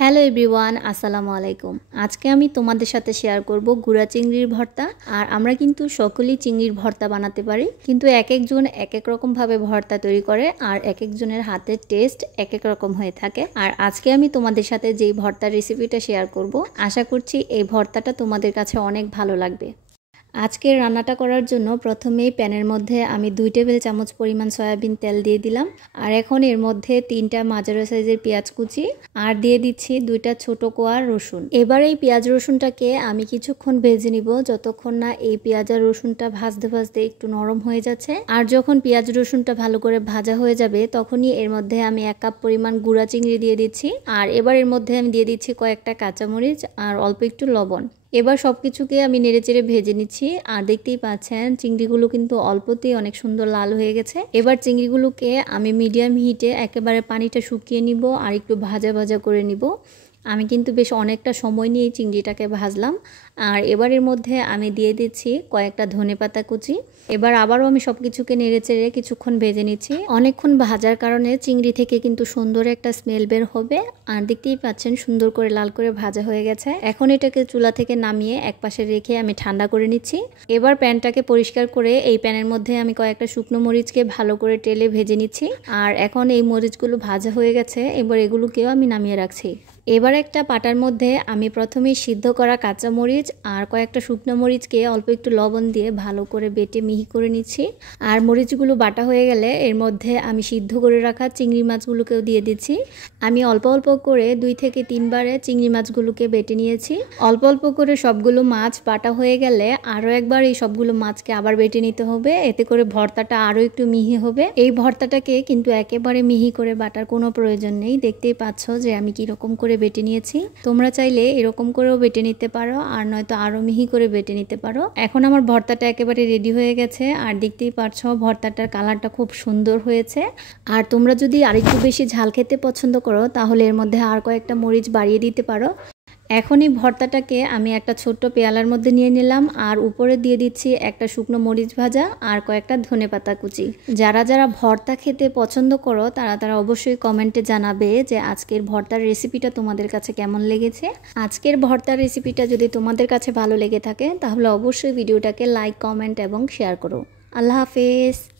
Hello everyone, আসসালামু আলাইকুম। আজকে আমি তোমাদের সাথে শেয়ার করব গুঁড়া চিংড়ির ভর্তা। আর আমরা কিন্তু সকলেই চিংড়ির ভর্তা বানাতে পারি, কিন্তু এক একজন এক এক রকমভাবে ভর্তা তৈরি করে আর এক একজনের হাতের টেস্ট এক এক রকম হয়ে থাকে। আর আজকে আমি তোমাদের সাথে যেই ভর্তার রেসিপিটা শেয়ার করব, আশা করছি এই ভর্তাটা তোমাদের কাছে অনেক ভালো লাগবে। আজকের রান্নাটা করার জন্য প্রথমেই প্যানের মধ্যে আমি 2 টেবিল চামচ পরিমাণ সয়াবিন তেল দিয়ে দিলাম। আর এখন এর মধ্যে 3টা মাঝারি সাইজের পেঁয়াজ কুচি আর দিয়ে দিচ্ছি 2টা ছোট কোয়া রসুন। এবার এই পেঁয়াজ রসুনটাকে আমি কিছুক্ষণ ভেজে নিব, যতক্ষণ না এই পেঁয়াজ আর রসুনটা ভাজতে ভাজতে একটু নরম হয়ে যাচ্ছে। আর যখন পেঁয়াজ রসুনটা ভালো করে ভাজা হয়ে যাবে, তখনই এর মধ্যে আমি 1 কাপ পরিমাণ গুঁড়া চিংড়ি দিয়ে দিচ্ছি। আর এবার এর মধ্যে আমি দিয়ে দিচ্ছি কয়েকটা কাঁচামরিচ আর অল্প একটু লবণ। এবার সব কিছুকে আমি নেড়েচেড়ে ভেজে নিচ্ছি। আর দেখতেই পাচ্ছেন চিংড়িগুলো কিন্তু অল্পতেই অনেক সুন্দর লাল হয়ে গেছে। এবার চিংড়িগুলোকে আমি মিডিয়াম হিটে একেবারে পানিটা শুকিয়ে নিব আর একটু ভাজা ভাজা করে নিব। আমি কিন্তু বেশ অনেকটা সময় নিয়ে চিংড়িটাকে ভাজলাম। আর এবার এর মধ্যে আমি দিয়ে দিচ্ছি কয়েকটা ধনেপাতা কুচি। এবার আবারও আমি সব কিছুকে নেড়েচেড়ে কিছুক্ষণ ভেজে নিচ্ছি। অনেকক্ষণ ভাজার কারণে চিংড়ি থেকে কিন্তু সুন্দর একটা স্মেল বের হবে। আর দেখতেই পাচ্ছেন সুন্দর করে লাল করে ভাজা হয়ে গেছে। এখন এটাকে চুলা থেকে নামিয়ে একপাশে রেখে আমি ঠান্ডা করে নিচ্ছি। এবার প্যানটাকে পরিষ্কার করে এই প্যানের মধ্যে আমি কয়েকটা শুকনো মরিচকে ভালো করে তেলে ভেজে নিচ্ছি। আর এখন এই মরিচগুলো ভাজা হয়ে গেছে, এবার এগুলোকেও আমি নামিয়ে রাখছি। এবার একটা পাটার মধ্যে আমি প্রথমেই সিদ্ধ করা কাঁচা মরিচ আর কয়েকটা শুকনো মরিচকে অল্প একটু লবণ দিয়ে ভালো করে বেটে মিহি করে নিচ্ছি। আর মরিচগুলো বাটা হয়ে গেলে এর মধ্যে আমি সিদ্ধ করে রাখা চিংড়ি মাছগুলোকেও দিয়ে দিচ্ছি। আমি অল্প অল্প করে 2 থেকে 3 বারে চিংড়ি মাছগুলোকে বেটে নিয়েছি। অল্প অল্প করে সবগুলো মাছ বাটা হয়ে গেলে আরও একবার এই সবগুলো মাছকে আবার বেটে নিতে হবে, এতে করে ভর্তাটা আরও একটু মিহি হবে। এই ভর্তাটাকে কিন্তু একেবারে মিহি করে বাটার কোনো প্রয়োজন নেই। দেখতেই পাচ্ছ যে আমি কীরকম করে বেটে নিয়েছি। তোমরা চাইলে এরকম করেও বেটে নিতে পারো, আর নয়তো আরো মিহি করে বেটে নিতে পারো। এখন আমার ভর্তাটা একেবারে রেডি হয়ে গেছে। আর দেখতেই পাচ্ছ ভর্তাটার কালারটা খুব সুন্দর হয়েছে। আর তোমরা যদি আরেকটু বেশি ঝাল খেতে পছন্দ করো, তাহলে এর মধ্যে আর কয়েকটা মরিচ বাড়িয়ে দিতে পারো। এখন এই ভর্তাটাকে আমি একটা ছোট্ট পেয়ালার মধ্যে নিয়ে নিলাম আর উপরে দিয়ে দিচ্ছি একটা শুকনো মরিচ ভাজা আর কয়েকটা ধনেপাতা কুচি। যারা যারা ভর্তা খেতে পছন্দ করো তারা অবশ্যই কমেন্টে জানাবে যে আজকের ভর্তার রেসিপিটা তোমাদের কাছে কেমন লেগেছে। আজকের ভর্তার রেসিপিটা যদি তোমাদের কাছে ভালো লেগে থাকে, তাহলে অবশ্যই ভিডিওটাকে লাইক, কমেন্ট এবং শেয়ার করো। আল্লাহ হাফেজ।